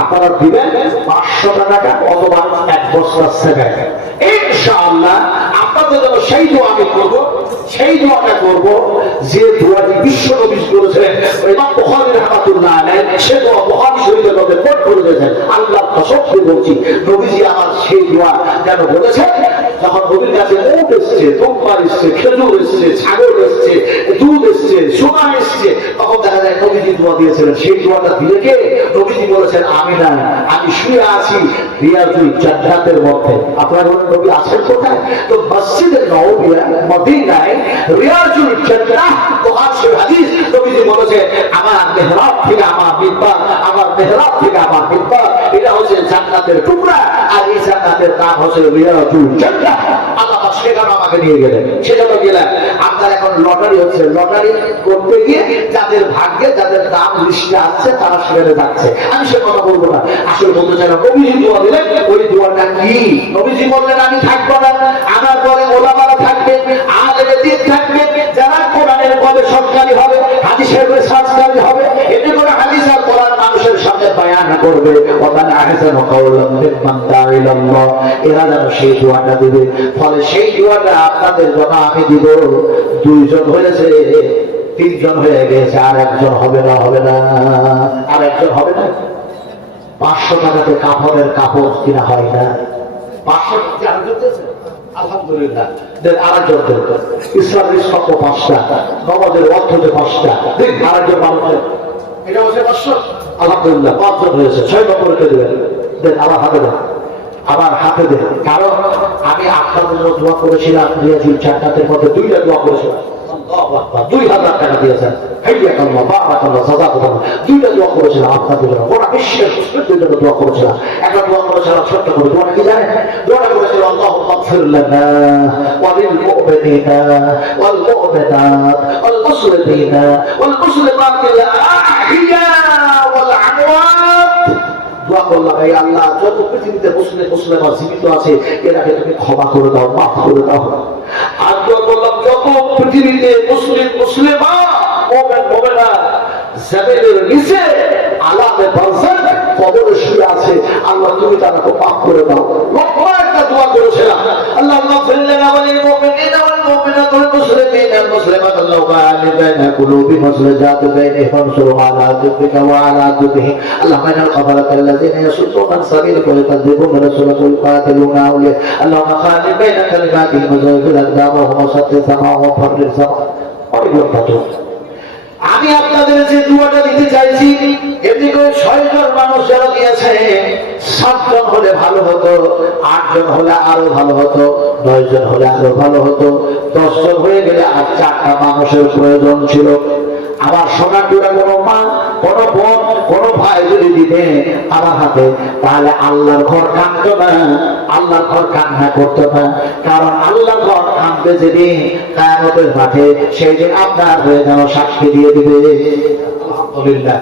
আপনারা দিবেন পাঁচশো টাকা অথবা এক বস্তা সেভেন ইনশাআল্লাহ আপনাদের জন্য সেই দোয়া করব, সেই দোয়াটা করব যে দোয়াটি বিশ্ব নবী করেছেন, এবং বহারি রহমাতুল্লাহ আলাইহি, সে দোয়া বহারি শরীফের মধ্যে কোট করে দিয়েছেন। আল্লাহ বলছি, নবীজি আমার সেই দোয়া যেন বলেছেন, যখন নবীর কাছে এসছে তোমার এসছে, খেজুর এসছে, ছাগল এসছে, দুধ এসছে, সোনা এসছে। তখন দেখা যায় নবীজি দোয়া দিয়েছিলেন। সেই দোয়াটা দিয়ে কে? নবীজি বলেছেন, আমি না, আমি শুয়ে আছি রিয়াজুল মধ্যে। নবী আছেন কোথায়? তো মসজিদে মদিনায় রিয়াজুল কোরআন শরীফ হাদিস। নবীজি বলেছে, আমার মেহরাব থেকে আমার মিম্বার, আমার মেহরাব থেকে আমার এটা হচ্ছে জান্নাতের টুকরা, আর এই জান্নাতের নাম হচ্ছে রিয়াজুল জান্নাহ। সেখানে আমাকে নিয়ে গেলেন সেজন্য গেলেন আপনার এখন লটারি হচ্ছে। লটারি করতে গিয়ে যাদের ভাগ্যে, যাদের দাম লিস্টে আসছে তারা সেখানে যাচ্ছে। আমি সে কথা বলব না। আসলে বলতে চাই না কবিজি দোয়া দিলেন, ওই দোয়াটা কি? কবিজি বললেন করবে। ওমান আহসানু এরা যেন সেই দোয়াটা দিবে। ফলে সেই দোয়াটা আপনাদের জন্য আমি দিব। দুইজন হয়েছে, তিনজন হয়ে গেছে, আর একজন হবে না হবে না। আর একজন হবে না? পাঁচশো টাকাতে কাপড়ের কাপড় কিনা হয় না। পাঁচশো আলহামদুলিল্লাহ। আরেকজন ইসলামের স্তম্ভ পাঁচটা, নমাজের অর্থ যে পাঁচটা আরেকজন মানুষের এটা হচ্ছে পাঁচশো। আলহামদুলিল্লাহ পাঁচজন হয়েছে ছয় নম্বরে কে দেবেন দেন আমার হাতে দেন আমার হাতে দেন কারণ আমি আপনাদের জন্য দোয়া করেছিলাম রিয়াজুল চারটাতের মধ্যে দুইটা দোয়া করেছিলাম আল্লাহু আকবার। দুই হাজার টাকা দিয়েছেন হাইয়াকাল্লাহ বারাকাল্লাহ জাযাকাল্লাহ দুইটা দোয়া করেছিলাম আপনাদের জন্য গোটা বিশ্বের মুসলিমদের জন্য দোয়া করেছিলাম একটা দোয়া করেছিলাম ছোট্ট করে দোয়াটা কি জানেন দোয়াটা করেছিলাম আল্লাহুম্মা اغفر لنا وللمؤمنين والمؤمنات والمسلمين والمسلمات الأحياء আল্লাহ যত পৃথিবীতে মুসলিম মুসলিম আর জীবিত আছে এরাকে তুমি ক্ষমা করে দাও, মাফ করে দাও। করলাম যত পৃথিবীতে মুসলিম মুসলিম শুয়ে আছে, আল্লাহ তুমি তাদেরকে মাফ করে দাও। লম্বা একটা দোয়া করেছিলাম। আল্লাহ লিল মুমিনিনা ওয়াল মুমিনাত ওয়াল মুসলিমিনা ওয়াল মুসলিমাত আল্লাহুম্মা আলি বাইনা কুলুবি মুসলিজাত বাইনহিম ফানসুরহুম আলা দিক্রিকা ওয়া আলা দিক্রিহিম اللهم انا الخبرك الذين يصدون عن سبيلك ويكذبون رسولك ويقاتلون اولياء اللهم خالف بين كلماتهم وزلزل اقدامهم وسط سماهم وفرج سماهم ويقول আমি আপনাদের যে দুয়াটা দিতে চাইছি এমনি করে ছয় জন মানুষ যারা দিয়েছে সাতজন হলে ভালো হতো, আটজন হলে আরও ভালো হতো নয় জন হলে আরও ভালো হতো, দশজন হয়ে গেলে আর চারটা মানুষের প্রয়োজন ছিল। আমার সোনাটুরা কোনো মা, কোন বোন, কোন ভাই যদি দিতে আমার হাতে, তাহলে আল্লাহর ঘর কাঁদতো না, আল্লাহর ঘর কান্না করতো না। কারণ আল্লাহর ঘর কাঁদবে যেদিন, কায়ামতের মাঠে, সেই দিন আপনার হয়ে যেন সাক্ষী দিয়ে দিবে। আলহামদুলিল্লাহ।